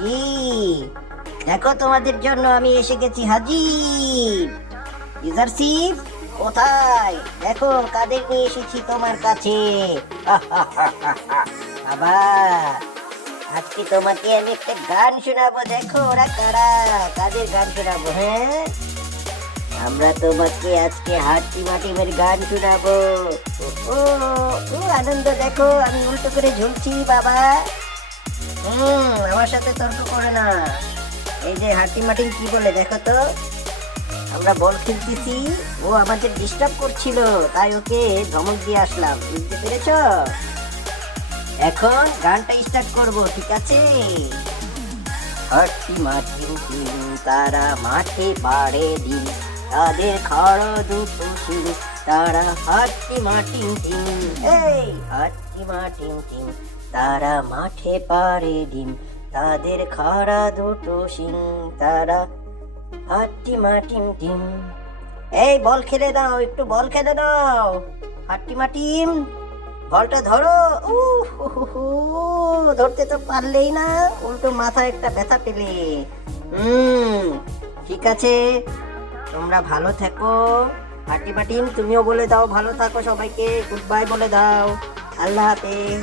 কি দেখো, তোমাদের জন্য আমি এসে গেছি হাজির। ইউজারশিপ কোথায়? দেখো কাদের নিয়ে এসেছি তোমার কাছে। বাবা, আজকে তোমাকে আমি একটা গান শোনাবো। দেখো ওরা কারা, কাদের গান শোনাবো। হ্যাঁ, আমরা তোমাকে আজকে হাট্টি মাটিমের গান শোনাবো। ও ও আনন্দ, দেখো আমি উল্টো করে ঝুলছি বাবা। আমার সাথে তর্ক করে না। এই যে হাট্টি মাটিম কি বলে দেখো তো। আমরা বল খেলতেছি, ও আমাদের ডিস্টার্ব করছিল, তাই ওকে ধমক দিয়ে আসলাম, বুঝতে পেরেছো? এখন গানটা স্টার্ট করব, ঠিক আছে? হাট্টি মাটিম টিম, তারা মাঠে পাড়ে দিন, তাদের খড় দুটো শিং, তারা হাট্টি মাটিম টিম। এই হাট্টি মাটিম টিম, তারা মাঠে পাড়ে দিন, তাদের খড়া দুটো শিং, তারা হাট্টি মাটিম টিম। এই বল খেলে দাও, একটু বল খেলে দাও। হাট্টি মাটিম, বলটা ধরো। ধরতে তো পারলেই না, উল্টো মাথায় একটা ব্যথা পেলে। হুম, ঠিক আছে, তোমরা ভালো থেকো। হাট্টি মাটিম, তুমিও বলে দাও ভালো থাকো, সবাইকে গুড বাই বলে দাও। আল্লাহ হাফেজ।